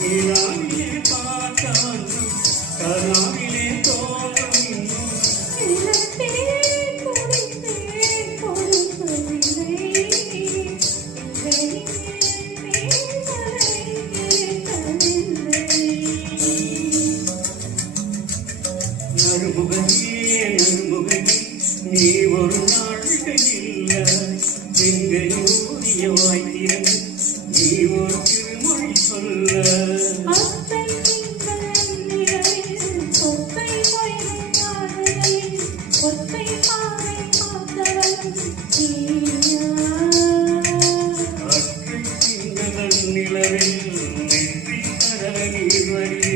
இராவிலே பார்த்தாலும் கராவிலே தோன்றும் இன்னும் நறுமுகையே நறுமுகையே நீ ஒரு நாள் இல்லை எங்கையூரிய வாய்த்திறன் நீ ஒரு திருமொழி சொல்ல நிலவில் நெற்றி கடலில் வரி